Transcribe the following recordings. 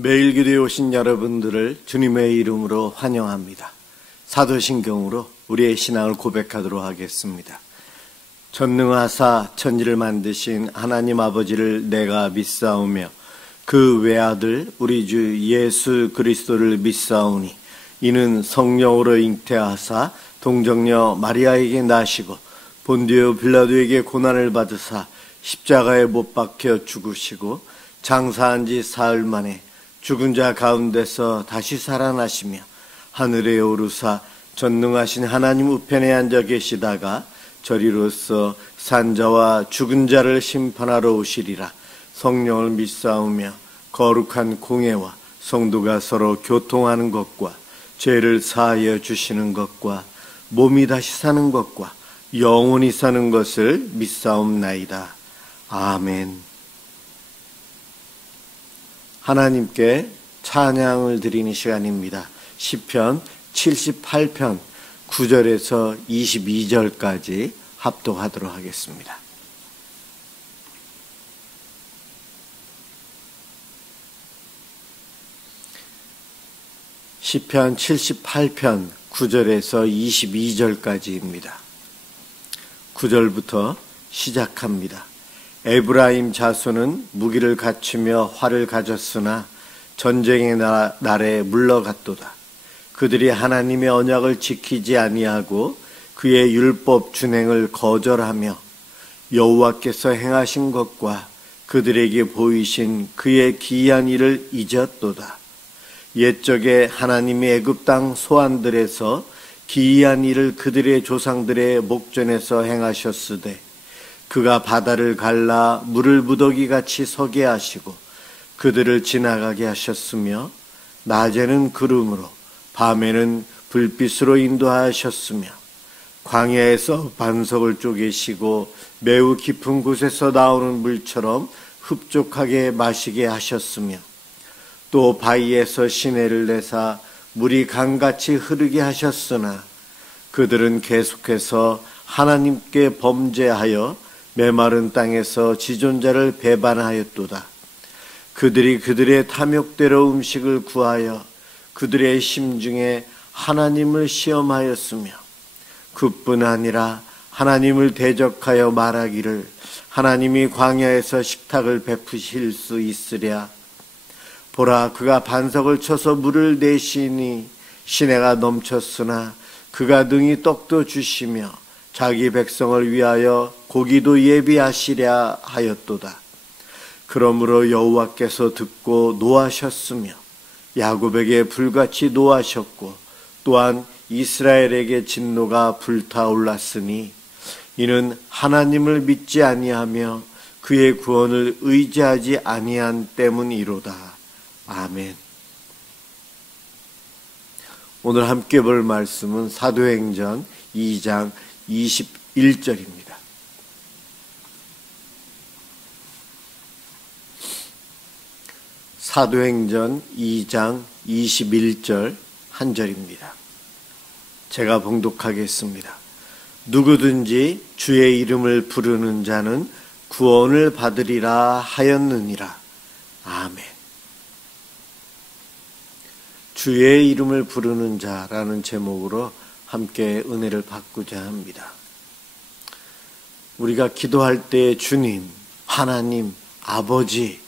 매일 기도에 오신 여러분들을 주님의 이름으로 환영합니다. 사도신경으로 우리의 신앙을 고백하도록 하겠습니다. 전능하사 천지를 만드신 하나님 아버지를 내가 믿사오며 그 외아들 우리 주 예수 그리스도를 믿사오니 이는 성령으로 잉태하사 동정녀 마리아에게 나시고 본디오 빌라도에게 고난을 받으사 십자가에 못 박혀 죽으시고 장사한 지 사흘 만에 죽은 자 가운데서 다시 살아나시며 하늘에 오르사 전능하신 하나님 우편에 앉아 계시다가 저리로서 산자와 죽은 자를 심판하러 오시리라. 성령을 믿사오며 거룩한 공회와 성도가 서로 교통하는 것과 죄를 사하여 주시는 것과 몸이 다시 사는 것과 영원히 사는 것을 믿사옵나이다. 아멘. 하나님께 찬양을 드리는 시간입니다. 시편 78편 9절에서 22절까지 합독하도록 하겠습니다. 시편 78편 9절에서 22절까지입니다. 9절부터 시작합니다. 에브라임 자손은 무기를 갖추며 활을 가졌으나 전쟁의 날에 물러갔도다. 그들이 하나님의 언약을 지키지 아니하고 그의 율법 준행을 거절하며 여호와께서 행하신 것과 그들에게 보이신 그의 기이한 일을 잊었도다. 옛적에 하나님의 애굽 땅 소환들에서 기이한 일을 그들의 조상들의 목전에서 행하셨으되 그가 바다를 갈라 물을 무더기같이 서게 하시고 그들을 지나가게 하셨으며 낮에는 구름으로 밤에는 불빛으로 인도하셨으며 광야에서 반석을 쪼개시고 매우 깊은 곳에서 나오는 물처럼 흡족하게 마시게 하셨으며 또 바위에서 시내를 내사 물이 강같이 흐르게 하셨으나 그들은 계속해서 하나님께 범죄하여 메마른 땅에서 지존자를 배반하였도다. 그들이 그들의 탐욕대로 음식을 구하여 그들의 심중에 하나님을 시험하였으며 그뿐 아니라 하나님을 대적하여 말하기를 하나님이 광야에서 식탁을 베푸실 수 있으랴. 보라, 그가 반석을 쳐서 물을 내시니 시내가 넘쳤으나 그가 능히 떡도 주시며 자기 백성을 위하여 고기도 예비하시랴 하였도다. 그러므로 여호와께서 듣고 노하셨으며 야곱에게 불같이 노하셨고 또한 이스라엘에게 진노가 불타올랐으니 이는 하나님을 믿지 아니하며 그의 구원을 의지하지 아니한 때문이로다. 아멘. 오늘 함께 볼 말씀은 사도행전 2장 21절입니다. 사도행전 2장 21절 한 절입니다. 제가 봉독하겠습니다. 누구든지 주의 이름을 부르는 자는 구원을 받으리라 하였느니라. 아멘. 주의 이름을 부르는 자라는 제목으로 함께 은혜를 받고자 합니다. 우리가 기도할 때 주님, 하나님, 아버지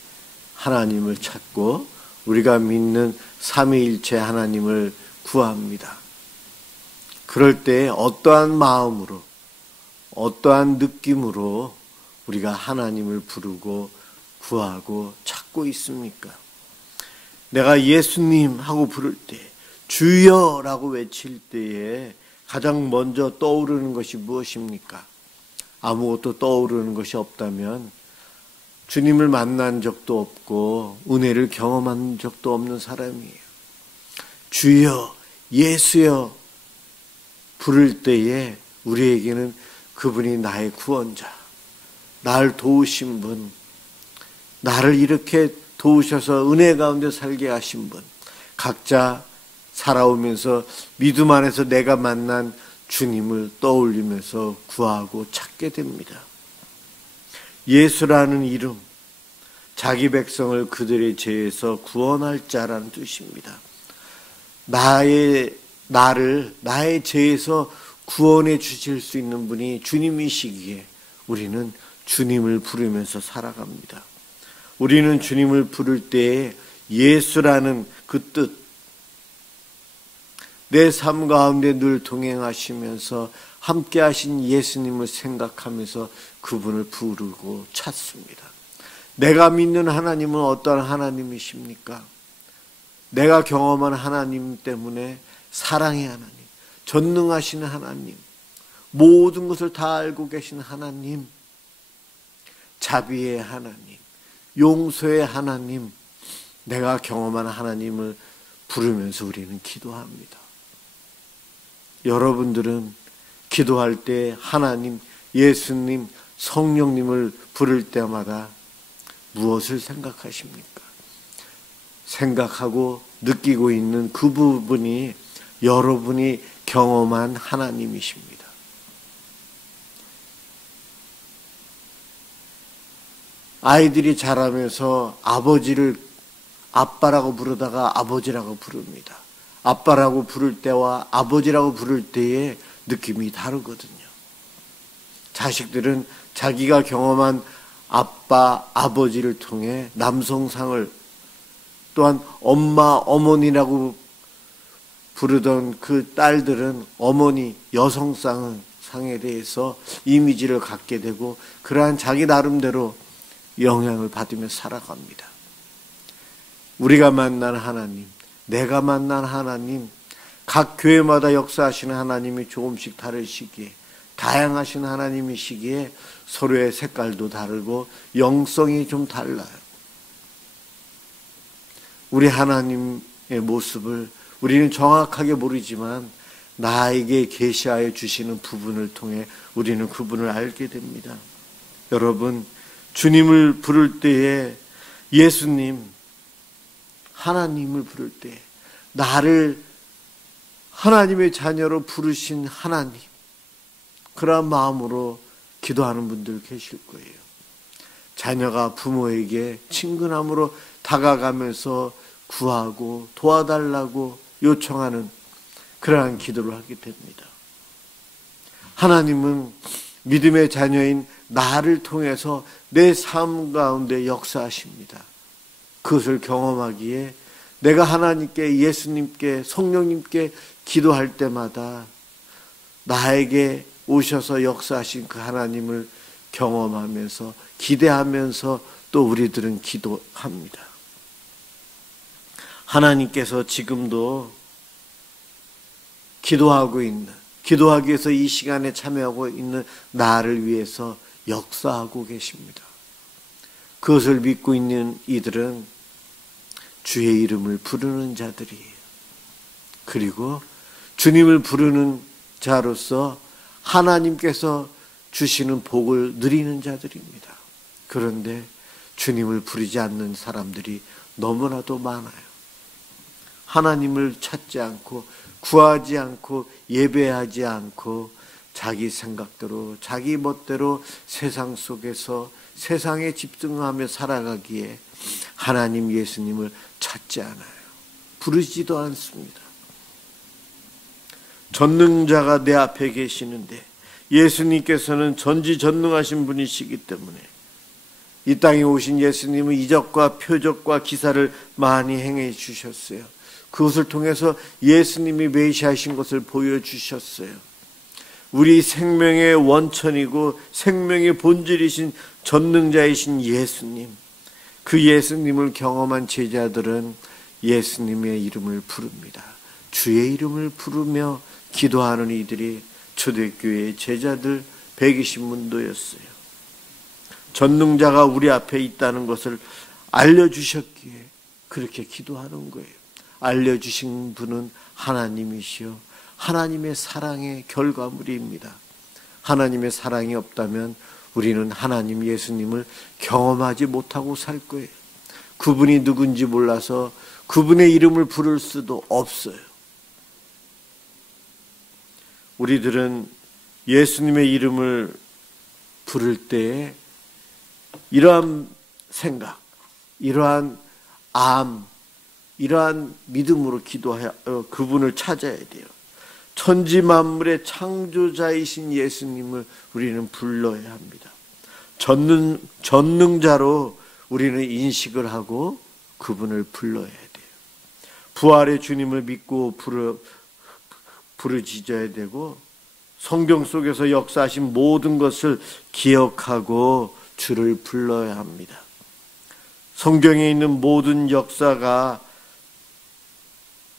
하나님을 찾고 우리가 믿는 삼위일체 하나님을 구합니다. 그럴 때 어떠한 마음으로 어떠한 느낌으로 우리가 하나님을 부르고 구하고 찾고 있습니까? 내가 예수님 하고 부를 때 주여라고 외칠 때에 가장 먼저 떠오르는 것이 무엇입니까? 아무것도 떠오르는 것이 없다면 주님을 만난 적도 없고 은혜를 경험한 적도 없는 사람이에요. 주여, 예수여 부를 때에 우리에게는 그분이 나의 구원자, 나를 도우신 분, 나를 이렇게 도우셔서 은혜 가운데 살게 하신 분, 각자 살아오면서 믿음 안에서 내가 만난 주님을 떠올리면서 구하고 찾게 됩니다. 예수라는 이름, 자기 백성을 그들의 죄에서 구원할 자라는 뜻입니다. 나의 죄에서 구원해 주실 수 있는 분이 주님이시기에 우리는 주님을 부르면서 살아갑니다. 우리는 주님을 부를 때에 예수라는 그 뜻, 내 삶 가운데 늘 동행하시면서 함께 하신 예수님을 생각하면서 그분을 부르고 찾습니다. 내가 믿는 하나님은 어떤 하나님이십니까? 내가 경험한 하나님 때문에 사랑의 하나님, 전능하신 하나님, 모든 것을 다 알고 계신 하나님, 자비의 하나님, 용서의 하나님, 내가 경험한 하나님을 부르면서 우리는 기도합니다. 여러분들은 기도할 때 하나님, 예수님, 성령님을 부를 때마다 무엇을 생각하십니까? 생각하고 느끼고 있는 그 부분이 여러분이 경험한 하나님이십니다. 아이들이 자라면서 아버지를 아빠라고 부르다가 아버지라고 부릅니다. 아빠라고 부를 때와 아버지라고 부를 때의 느낌이 다르거든요. 자식들은 자기가 경험한 아빠, 아버지를 통해 남성상을, 또한 엄마, 어머니라고 부르던 그 딸들은 어머니, 여성상에 대해서 이미지를 갖게 되고 그러한 자기 나름대로 영향을 받으며 살아갑니다. 우리가 만난 하나님, 내가 만난 하나님, 각 교회마다 역사하시는 하나님이 조금씩 다르시기에, 다양하신 하나님이시기에 서로의 색깔도 다르고 영성이 좀 달라요. 우리 하나님의 모습을 우리는 정확하게 모르지만 나에게 계시하여 주시는 부분을 통해 우리는 그분을 알게 됩니다. 여러분, 주님을 부를 때에 예수님, 하나님을 부를 때 나를 하나님의 자녀로 부르신 하나님, 그런 마음으로 기도하는 분들 계실 거예요. 자녀가 부모에게 친근함으로 다가가면서 구하고 도와달라고 요청하는 그러한 기도를 하게 됩니다. 하나님은 믿음의 자녀인 나를 통해서 내 삶 가운데 역사하십니다. 그것을 경험하기에 내가 하나님께, 예수님께, 성령님께 기도할 때마다 나에게 오셔서 역사하신 그 하나님을 경험하면서 기대하면서 또 우리들은 기도합니다. 하나님께서 지금도 기도하기 위해서 이 시간에 참여하고 있는 나를 위해서 역사하고 계십니다. 그것을 믿고 있는 이들은 주의 이름을 부르는 자들이에요. 그리고 주님을 부르는 자로서 하나님께서 주시는 복을 누리는 자들입니다. 그런데 주님을 부르지 않는 사람들이 너무나도 많아요. 하나님을 찾지 않고 구하지 않고 예배하지 않고 자기 생각대로 자기 멋대로 세상 속에서 세상에 집중하며 살아가기에 하나님, 예수님을 찾지 않아요. 부르지도 않습니다. 전능자가 내 앞에 계시는데 예수님께서는 전지전능하신 분이시기 때문에 이 땅에 오신 예수님은 이적과 표적과 기사를 많이 행해 주셨어요. 그것을 통해서 예수님이 메시아이신 것을 보여주셨어요. 우리 생명의 원천이고 생명의 본질이신 전능자이신 예수님, 그 예수님을 경험한 제자들은 예수님의 이름을 부릅니다. 주의 이름을 부르며 기도하는 이들이 초대교회의 제자들 120문도였어요. 전능자가 우리 앞에 있다는 것을 알려주셨기에 그렇게 기도하는 거예요. 알려주신 분은 하나님이시요 하나님의 사랑의 결과물입니다. 하나님의 사랑이 없다면 우리는 하나님 예수님을 경험하지 못하고 살 거예요. 그분이 누군지 몰라서 그분의 이름을 부를 수도 없어요. 우리들은 예수님의 이름을 부를 때에 이러한 생각, 이러한 이러한 믿음으로 기도하여 그분을 찾아야 돼요. 천지 만물의 창조자이신 예수님을 우리는 불러야 합니다. 전능자로 우리는 인식을 하고 그분을 불러야 돼요. 부활의 주님을 믿고 부르짖어야 되고, 성경 속에서 역사하신 모든 것을 기억하고 주를 불러야 합니다. 성경에 있는 모든 역사가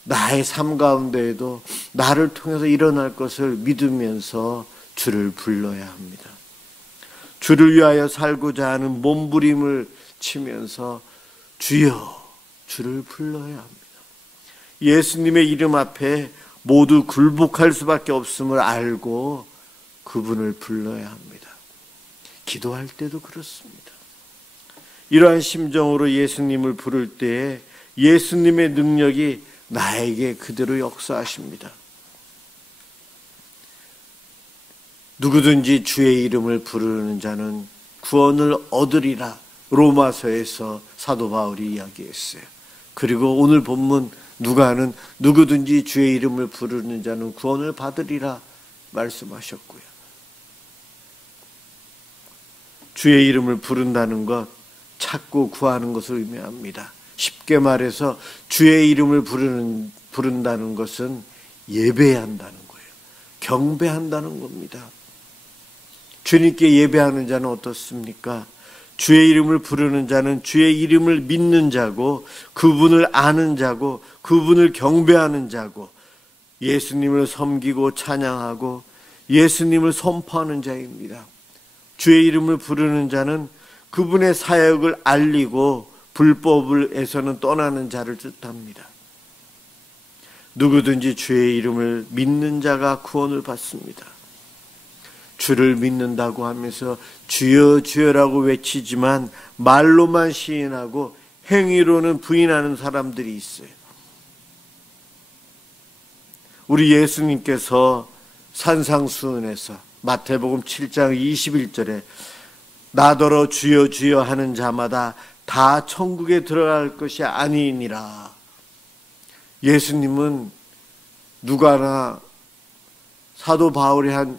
나의 삶 가운데에도 나를 통해서 일어날 것을 믿으면서 주를 불러야 합니다. 주를 위하여 살고자 하는 몸부림을 치면서 주여, 주를 불러야 합니다. 예수님의 이름 앞에 모두 굴복할 수밖에 없음을 알고 그분을 불러야 합니다. 기도할 때도 그렇습니다. 이러한 심정으로 예수님을 부를 때에 예수님의 능력이 나에게 그대로 역사하십니다. 누구든지 주의 이름을 부르는 자는 구원을 얻으리라, 로마서에서 사도 바울이 이야기했어요. 그리고 오늘 본문 누가는 누구든지 주의 이름을 부르는 자는 구원을 받으리라 말씀하셨고요. 주의 이름을 부른다는 것, 찾고 구하는 것을 의미합니다. 쉽게 말해서 주의 이름을 부른다는 것은 예배한다는 거예요. 경배한다는 겁니다. 주님께 예배하는 자는 어떻습니까? 주의 이름을 부르는 자는 주의 이름을 믿는 자고, 그분을 아는 자고, 그분을 경배하는 자고, 예수님을 섬기고 찬양하고 예수님을 선포하는 자입니다. 주의 이름을 부르는 자는 그분의 사역을 알리고 불법에서는 떠나는 자를 뜻합니다. 누구든지 주의 이름을 믿는 자가 구원을 받습니다. 주를 믿는다고 하면서 주여 주여라고 외치지만 말로만 시인하고 행위로는 부인하는 사람들이 있어요. 우리 예수님께서 산상수훈에서 마태복음 7장 21절에 나더러 주여 주여 하는 자마다 다 천국에 들어갈 것이 아니니라. 예수님은 누가나 사도 바울이 한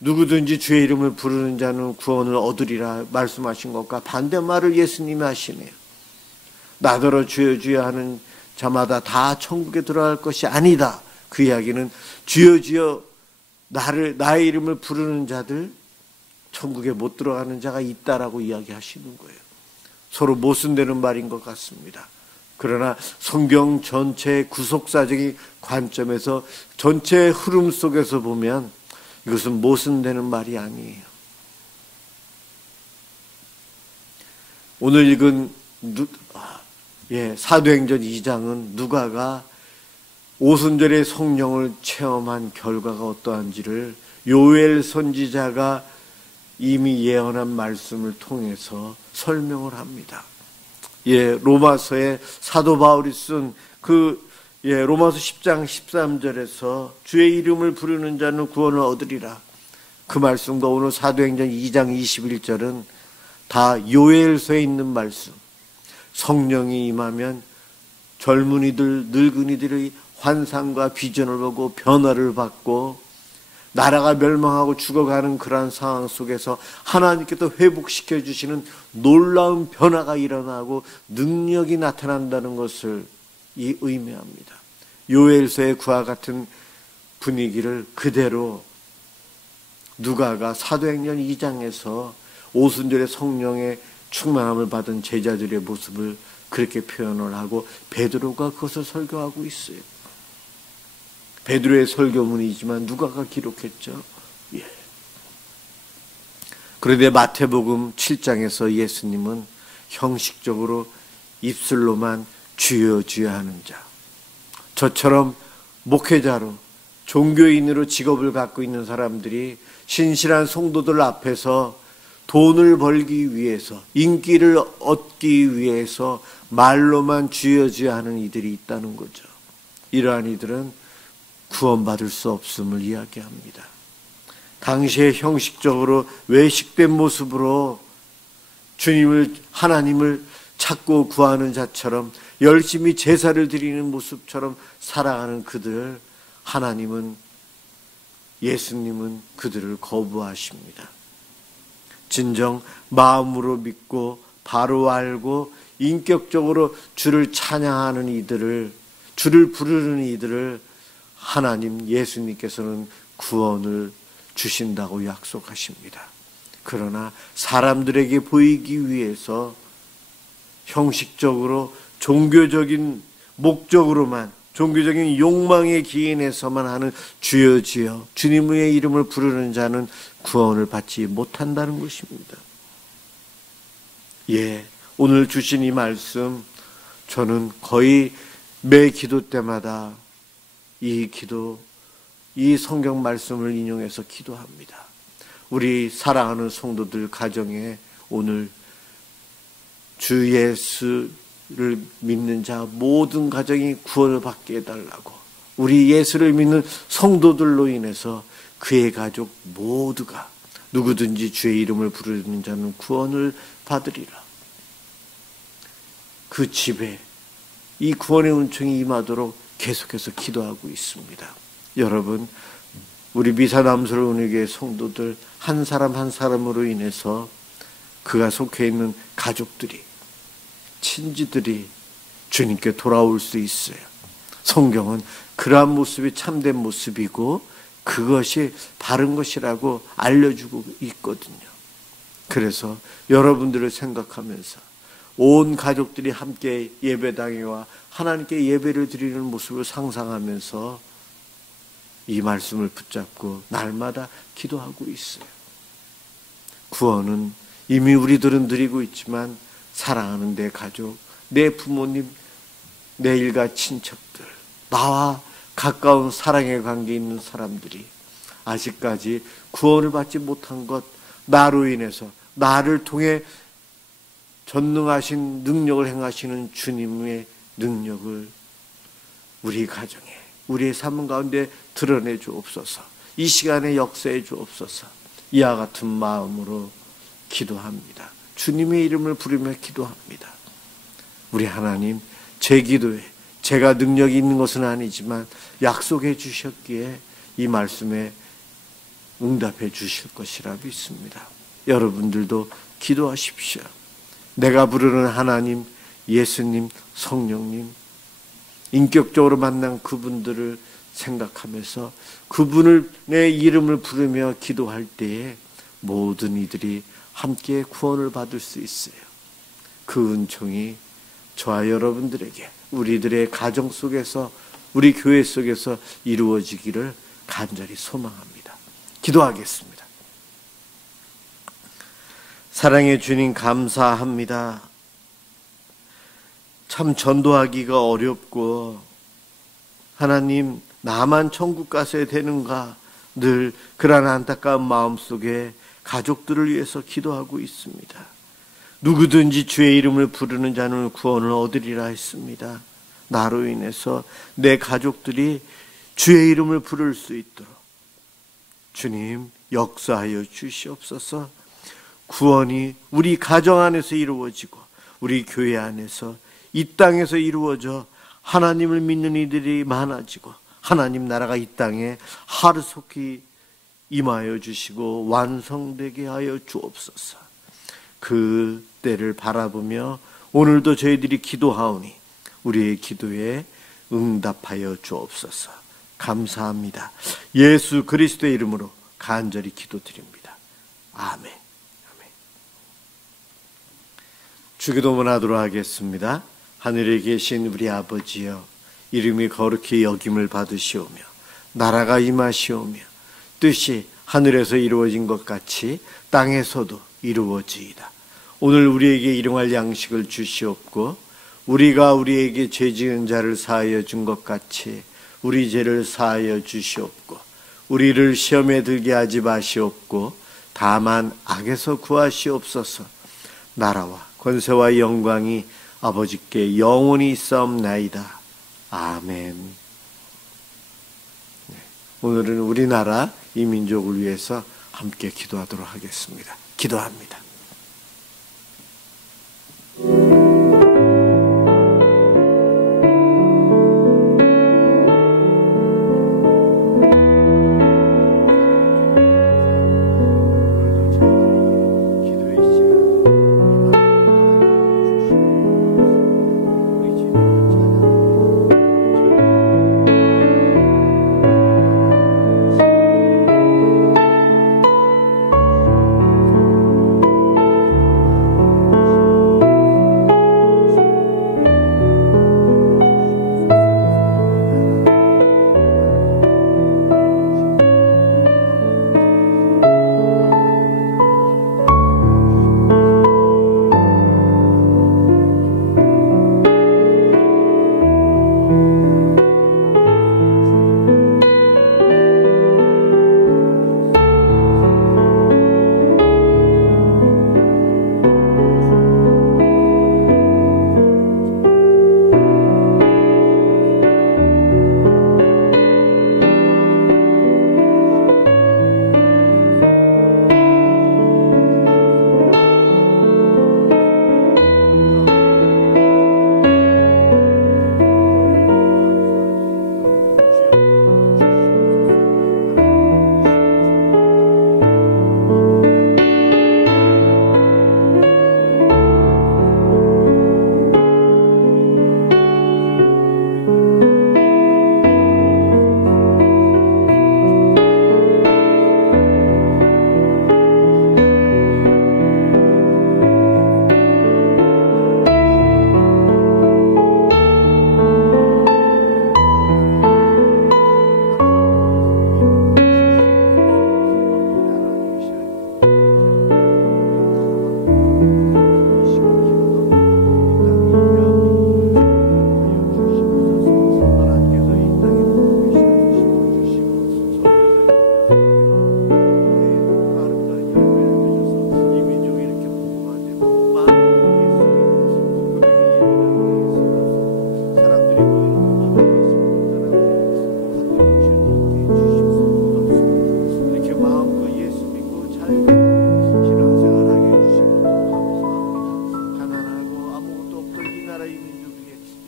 누구든지 주의 이름을 부르는 자는 구원을 얻으리라 말씀하신 것과 반대말을 예수님이 하시네요. 나더러 주여 주여 하는 자마다 다 천국에 들어갈 것이 아니다. 그 이야기는 주여 주여 나의 이름을 부르는 자들 천국에 못 들어가는 자가 있다라고 이야기하시는 거예요. 서로 모순되는 말인 것 같습니다. 그러나 성경 전체의 구속사적인 관점에서 전체의 흐름 속에서 보면 이것은 모순되는 말이 아니에요. 오늘 읽은 사도행전 2장은 누가가 오순절의 성령을 체험한 결과가 어떠한지를 요엘 선지자가 이미 예언한 말씀을 통해서 설명을 합니다. 로마서에 사도 바울이 쓴 로마서 10장 13절에서 주의 이름을 부르는 자는 구원을 얻으리라. 그 말씀과 오늘 사도행전 2장 21절은 다 요엘서에 있는 말씀. 성령이 임하면 젊은이들, 늙은이들의 환상과 비전을 보고 변화를 받고 나라가 멸망하고 죽어가는 그러한 상황 속에서 하나님께서 회복시켜 주시는 놀라운 변화가 일어나고 능력이 나타난다는 것을 의미합니다. 요엘서의 그와 같은 분위기를 그대로 누가가 사도행전 2장에서 오순절의 성령의 충만함을 받은 제자들의 모습을 그렇게 표현을 하고 베드로가 그것을 설교하고 있어요. 베드로의 설교문이지만 누가가 기록했죠. 그런데 마태복음 7장에서 예수님은 형식적으로 입술로만 주여 주여 하는 자, 저처럼 목회자로 종교인으로 직업을 갖고 있는 사람들이 신실한 성도들 앞에서 돈을 벌기 위해서, 인기를 얻기 위해서 말로만 주여 주여 하는 이들이 있다는 거죠. 이러한 이들은 구원받을 수 없음을 이야기합니다. 당시에 형식적으로 외식된 모습으로 하나님을 찾고 구하는 자처럼 열심히 제사를 드리는 모습처럼 살아가는 그들, 하나님은, 예수님은 그들을 거부하십니다. 진정 마음으로 믿고 바로 알고 인격적으로 주를 찬양하는 이들을, 주를 부르는 이들을 하나님 예수님께서는 구원을 주신다고 약속하십니다. 그러나 사람들에게 보이기 위해서 형식적으로 종교적인 목적으로만, 종교적인 욕망에 기인해서만 하는 주여 주여 주님의 이름을 부르는 자는 구원을 받지 못한다는 것입니다. 예, 오늘 주신 이 말씀, 저는 거의 매 기도 때마다 이 성경 말씀을 인용해서 기도합니다. 우리 사랑하는 성도들 가정에 오늘 주 예수를 믿는 자 모든 가정이 구원을 받게 해달라고, 우리 예수를 믿는 성도들로 인해서 그의 가족 모두가 누구든지 주의 이름을 부르는 자는 구원을 받으리라. 그 집에 이 구원의 은총이 임하도록 계속해서 기도하고 있습니다. 여러분, 우리 미사남스러운 은혜교회 성도들 한 사람 한 사람으로 인해서 그가 속해 있는 가족들이, 친지들이 주님께 돌아올 수 있어요. 성경은 그러한 모습이 참된 모습이고 그것이 바른 것이라고 알려주고 있거든요. 그래서 여러분들을 생각하면서 온 가족들이 함께 예배당에와 하나님께 예배를 드리는 모습을 상상하면서 이 말씀을 붙잡고 날마다 기도하고 있어요. 구원은 이미 우리들은 누리고 있지만 사랑하는 내 가족, 내 부모님, 내 일가 친척들, 나와 가까운 사랑의 관계에 있는 사람들이 아직까지 구원을 받지 못한 것, 나로 인해서, 나를 통해 전능하신 능력을 행하시는 주님의 능력을 우리 가정에, 우리의 삶 가운데 드러내 주옵소서. 이 시간에 역사해 주옵소서. 이와 같은 마음으로 기도합니다. 주님의 이름을 부르며 기도합니다. 우리 하나님, 제 기도에 제가 능력이 있는 것은 아니지만 약속해 주셨기에 이 말씀에 응답해 주실 것이라 믿습니다. 여러분들도 기도하십시오. 내가 부르는 하나님, 예수님, 성령님, 인격적으로 만난 그분들을 생각하면서 그분을 내 이름을 부르며 기도할 때에 모든 이들이 함께 구원을 받을 수 있어요. 그 은총이 저와 여러분들에게, 우리들의 가정 속에서, 우리 교회 속에서 이루어지기를 간절히 소망합니다. 기도하겠습니다. 사랑의 주님, 감사합니다. 참 전도하기가 어렵고 하나님, 나만 천국 가서야 되는가, 늘 그런 안타까운 마음속에 가족들을 위해서 기도하고 있습니다. 누구든지 주의 이름을 부르는 자는 구원을 얻으리라 했습니다. 나로 인해서 내 가족들이 주의 이름을 부를 수 있도록 주님 역사하여 주시옵소서. 구원이 우리 가정 안에서 이루어지고 우리 교회 안에서, 이 땅에서 이루어져 하나님을 믿는 이들이 많아지고 하나님 나라가 이 땅에 하루속히 임하여 주시고 완성되게 하여 주옵소서. 그 때를 바라보며 오늘도 저희들이 기도하오니 우리의 기도에 응답하여 주옵소서. 감사합니다. 예수 그리스도의 이름으로 간절히 기도드립니다. 아멘. 주기도문 하도록 하겠습니다. 하늘에 계신 우리 아버지여, 이름이 거룩히 여김을 받으시오며 나라가 임하시오며 뜻이 하늘에서 이루어진 것 같이 땅에서도 이루어지이다. 오늘 우리에게 일용할 양식을 주시옵고 우리가 우리에게 죄 지은 자를 사하여 준 것 같이 우리 죄를 사하여 주시옵고 우리를 시험에 들게 하지 마시옵고 다만 악에서 구하시옵소서. 나라와 권세와 영광이 아버지께 영원히 있사옵나이다. 아멘. 오늘은 우리나라 이 민족을 위해서 함께 기도하도록 하겠습니다. 기도합니다.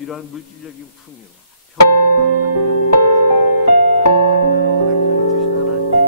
이러한 물질적인 풍요와 평안을 주신 하나님께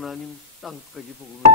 하나님 땅까지 복음을